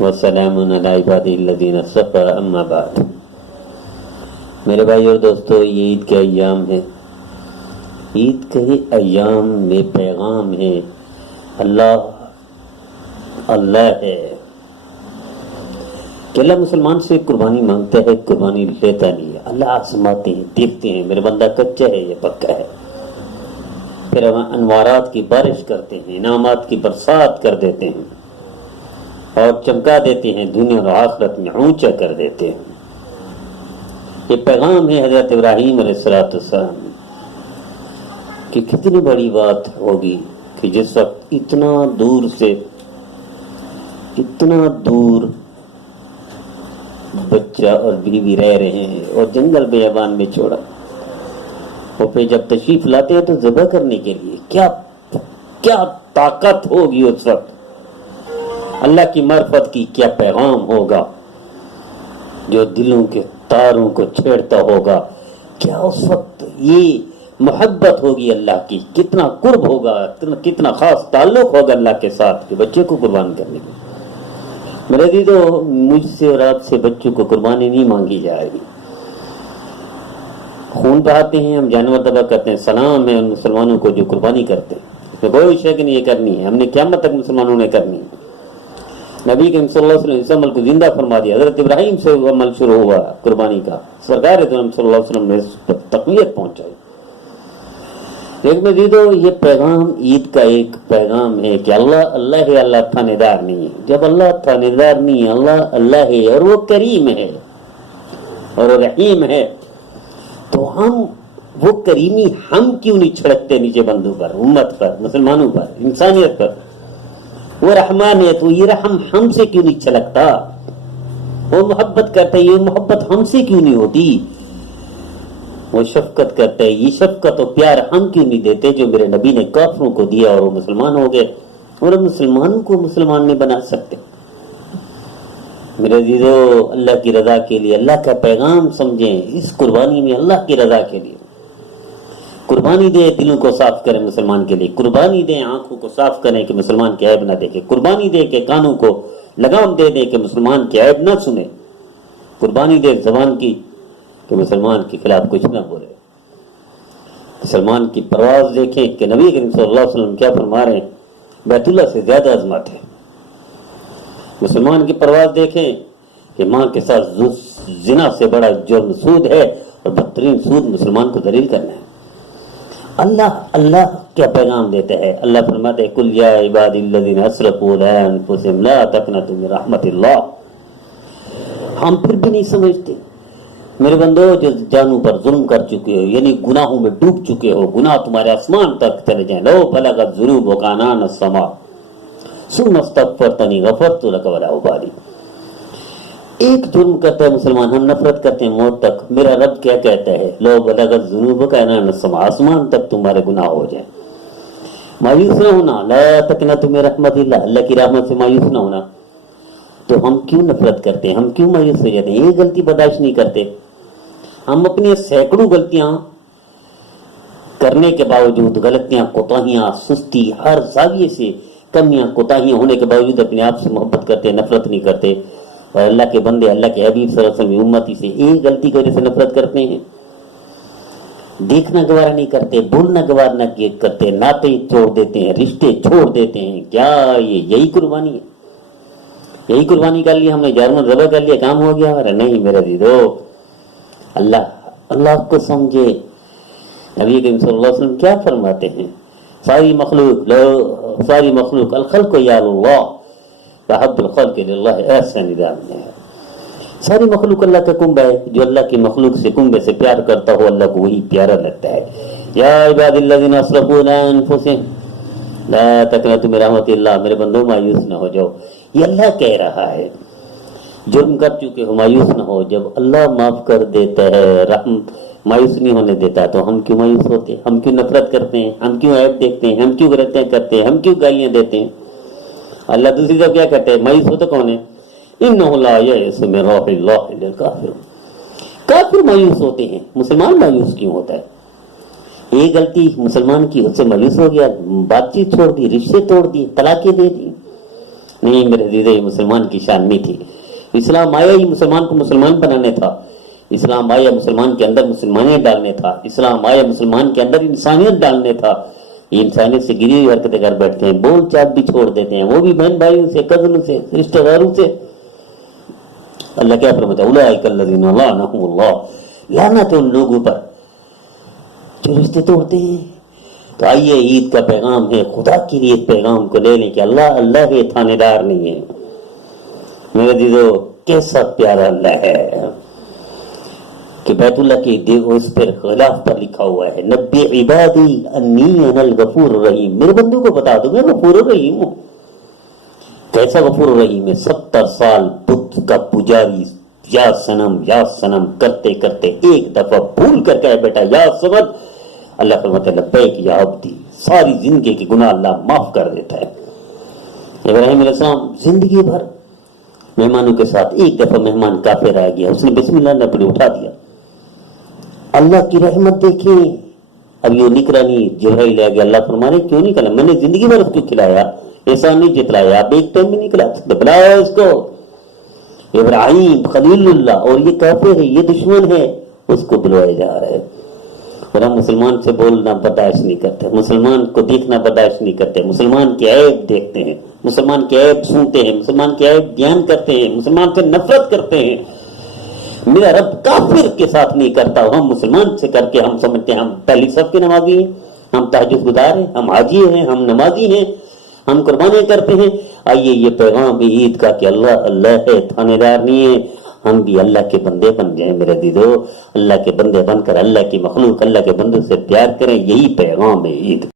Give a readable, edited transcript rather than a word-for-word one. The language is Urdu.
وسلام علی عبادی الذین اصطفی اما بعد۔ میرے بھائی اور دوستو، یہ عید کے ایام ہیں۔ عید کے ایام میں پیغام ہے اللہ اللہ ہے کہ اللہ مسلمان سے قربانی مانگتا ہے، قربانی لیتا نہیں ہے۔ اللہ آزماتے ہیں، دیکھتے ہیں میرا بندہ کچا ہے یا پکا ہے، پھر انوارات کی بارش کرتے ہیں، انعامات کی برسات کر دیتے ہیں اور چمکا دیتے ہیں، دنیا اور آخرت میں اونچا کر دیتے ہیں۔ یہ پیغام ہے حضرت ابراہیم علیہ السلام کہ کتنی بڑی بات ہوگی کہ جس وقت اتنا دور بچہ اور بیوی رہ رہے ہیں اور جنگل بیابان میں چھوڑا، وہ پہ جب تشریف لاتے ہیں تو ذبح کرنے کے لیے کیا طاقت ہوگی اس وقت، اللہ کی معرفت کی کیا پیغام ہوگا جو دلوں کے تاروں کو چھیڑتا ہوگا، کیا اس وقت یہ محبت ہوگی اللہ کی، کتنا قرب ہوگا، کتنا خاص تعلق ہوگا اللہ کے ساتھ کہ بچے کو قربان کرنے کی۔ میرے عزیزو، مجھ سے اور آپ سے بچوں کو قربانی نہیں مانگی جائے گی۔ خون بہاتے ہیں ہم، جانور ذبح کرتے ہیں، سلام ہے ان مسلمانوں کو جو قربانی کرتے ہیں، اس میں کوئی شک نہیں یہ کرنی ہے، ہم نے قیامت تک مسلمانوں نے کرنی ہے۔ نبی کریم صلی اللہ علیہ وسلم نے اس عمل کو زندہ فرما دیا، حضرت ابراہیم سے وہ عمل شروع ہوا قربانی کا، سرکار اکرم صلی اللہ علیہ وسلم نے اس پر تقویت پہنچائی۔ ایک مزیدو، یہ پیغام عید کا ایک پیغام ہے کہ اللہ ہے، اللہ تھانے دار نہیں ہے۔ جب اللہ تھانے دار نہیں ہے، اللہ ہے اور وہ کریم ہے اور وہ رحیم ہے، تو ہم وہ کریمی ہم کیوں نہیں چھڑکتے نیچے بندوں پر، امت پر، مسلمانوں پر، انسانیت پر؟ وہ رحمان ہے تو یہ رحم ہم سے کیوں نہیں چھلکتا؟ وہ محبت کرتا ہے، یہ محبت ہم سے کیوں نہیں ہوتی؟ وہ شفقت کرتا ہے، یہ شفقت و پیار ہم کیوں نہیں دیتے جو میرے نبی نے کافروں کو دیا اور وہ مسلمان ہو گئے، اور مسلمانوں کو مسلمان نہیں بنا سکتے؟ میرے عزیزو، اللہ کی رضا کے لیے اللہ کا پیغام سمجھیں، اس قربانی میں اللہ کی رضا کے لیے قربانی دے، دلوں کو صاف کریں مسلمان کے لیے، قربانی دیں آنکھوں کو صاف کریں کہ مسلمان کی عیب نہ دیکھے، قربانی دے کہ کانوں کو لگام دے دیں کہ مسلمان کی عیب نہ سنے، قربانی دے زبان کی کہ مسلمان کے خلاف کچھ نہ بولے۔ مسلمان کی پرواز دیکھیں کہ نبی کریم صلی اللہ علیہ وسلم کیا فرما رہے ہیں، بیت اللہ سے زیادہ عظمت ہے۔ مسلمان کی پرواز دیکھیں کہ ماں کے ساتھ زنا سے بڑا جرم سود ہے، اور بدترین سود مسلمان کو ذلیل کرنا ہے۔ اللہ کیا پیغام دیتا ہے؟ اللہ فرماتے ہیں کل یا عبادی الذین اسرفوا علی انفسہم لا تقنطوا من رحمت اللہ۔ ہم پھر بھی نہیں سمجھتے میرے بندو، جو جانوں پر ظلم کر چکے ہو، یعنی گناہوں میں ڈوب چکے ہو، گناہ تمہارے آسمان تک چلے جائیں، لو بلغت ذنوبک عنان السماء ثم استغفرتنی غفرت لک ولا ابالی۔ ایک جرم کرتا ہے مسلمان، ہم نفرت کرتے ہیں موت تک، میرا رب کیا کہتا ہے، لو بلغت ذنوبک عنان السماء، آسمان تک تمہارے گناہ ہو جائیں، مایوس نہ ہونا، لا تقنطوا من رحمت اللہ، اللہ کی رحمت سے مایوس نہ ہونا۔ تو ہم کیوں نفرت کرتے ہیں، ہم کیوں مایوس ہو جاتے ہیں؟ یہ غلطی برداشت نہیں کرتے ہم، اپنی سینکڑوں غلطیاں کرنے کے باوجود، غلطیاں، کوتاہیاں، سستی، ہر زاویے سے کمیاں، کوتاہیاں ہونے کے باوجود اپنے آپ سے محبت کرتے ہیں، نفرت نہیں کرتے۔ اور اللہ کے بندے، اللہ کے حبیب صلی اللہ علیہ وسلم امتی سے ایک غلطی کی وجہ سے نفرت کرتے ہیں، دیکھنا گوارا نہیں کرتے، بولنا گوارا نہ کرتے، ناطے چھوڑ دیتے ہیں، رشتے چھوڑ دیتے ہیں۔ کیا یہی قربانی ہے؟ یہی قربانی کر لیا ہم نے، جانور ذبح کر لیا، کام ہو گیا؟ ارے نہیں میرے عزیزو، اللہ کو سمجھے۔ نبی کریم صلی اللہ علیہ وسلم کیا فرماتے ہیں، ساری مخلوق الخلق یا اللہ وحب الخلق للہ احسن نظام ہے۔ ساری مخلوق اللہ کا کنبہ ہے، جو اللہ کی مخلوق سے کنبے سے پیار کرتا ہو اللہ کو وہی پیارا لگتا ہے۔ یا عباد الذین اسرفوا علی انفسہم لا تقنطوا من رحمت اللہ، میرے بندو مایوس نہ ہو جاؤ، یہ اللہ کہہ رہا ہے۔ جرم کر چکے ہو مایوس نہ ہو، جب اللہ معاف کر دیتا ہے، رحم مایوس نہیں ہونے دیتا، تو ہم کیوں مایوس ہوتے ہیں؟ ہم کیوں نفرت کرتے ہیں؟ ہم کیوں عیب دیکھتے ہیں؟ ہم کیوں غلطیاں کرتے ہیں؟ ہم کیوں گالیاں دیتے ہیں؟ اللہ دوسری جگہ کیا کہتے ہیں؟ مایوس ہوتا کون ہے؟ انہ لا یئس من روح اللہ الا الکافر، کافر مایوس ہوتے ہیں، مسلمان مایوس کیوں ہوتا ہے؟ ایک غلطی مسلمان کی، اس سے مایوس ہو گیا، بات چیت چھوڑ دی، رشتے توڑ دی، طلاقیں دے دی، نہیں میرے عزیز، یہ مسلمان کی شان نہیں تھی. اسلام آیا ہی مسلمان کو مسلمان بنانے تھا. اسلام آیا مسلمان کے اندر مسلمانیت ڈالنے تھا. اسلام آیا مسلمان کے اندر انسانیت ڈالنے تھا. یہ انسانیت سے گری ہوئی حرکتیں کر بیٹھتے ہیں، بول چال بھی چھوڑ دیتے ہیں، وہ بھی بہن بھائیوں سے، کزنوں سے، رشتہ داروں سے. اللہ کیا فرماتا ہے؟ اولئک الذین لعنہم اللہ، لعنت ہے ان لوگوں پر جو رشتے توڑتے ہیں. تو آئیے عید کا پیغام ہے، خدا کے لیے اس پیغام کو لے لیں کہ اللہ کے تھانے دار نہیں ہے. میرے عزیزو، کیسا پیارا اللہ ہے کہ بیت اللہ کی اس پر غلاف پر لکھا ہوا ہے، نبی عبادی انی انا الغفور الرحیم، میرے بندوں کو بتا دو میں غفور الرحیم ہوں. کیسا غفور الرحیم ہے؟ 70 سال بت کا پجاری یا سنم کرتے کرتے ایک دفعہ بھول کر کہے بیٹا یا سمد، اللہ فرماتا ہے لبیک یا عبدی، ساری زندگی کے گناہ اللہ معاف کر دیتا ہے. ابراہیم علیہ السلام زندگی بھر مہمانوں کے ساتھ، ایک دفعہ مہمان کافر آ گیا، اس نے بسم اللہ نہ پڑھی، اٹھا دیا. اللہ کی رحمت دیکھیں، اب یہ نکلا نہیں، جبرائیل آ گیا، اللہ فرمانے کیوں نہیں کھلا؟ میں نے زندگی بھر اس کو کھلایا، ایسا نہیں جتلایا، آپ ایک ٹائم بھی نہیں کھلا، بلایا اس کو. ابراہیم خلیل اللہ، اور یہ کافر ہے، یہ دشمن ہے، اس کو بلوایا جا رہا ہے. اور ہم مسلمان سے بولنا برداشت نہیں کرتے، مسلمان کو دیکھنا برداشت نہیں کرتے، مسلمان کے عیب دیکھتے ہیں، مسلمان کے عیب سنتے ہیں، مسلمان کے عیب بیان کرتے ہیں، مسلمان سے نفرت کرتے ہیں. میرا رب کافر کے ساتھ نہیں کرتا، ہم مسلمان سے کر کے ہم سمجھتے ہیں ہم پہلی صف کے نمازی ہیں، ہم تہجد گزار ہیں، ہم حاجی ہیں، ہم نمازی ہیں، ہم قربانیاں کرتے ہیں. آئیے یہ پیغام عید کا کہ اللہ ہے، تھانے دار نہیں ہے. ہم بھی اللہ کے بندے بن جائیں میرے دیدو، اللہ کے بندے بن کر اللہ کی مخلوق، اللہ کے بندوں سے پیار کریں. یہی پیغام ہے عید کا.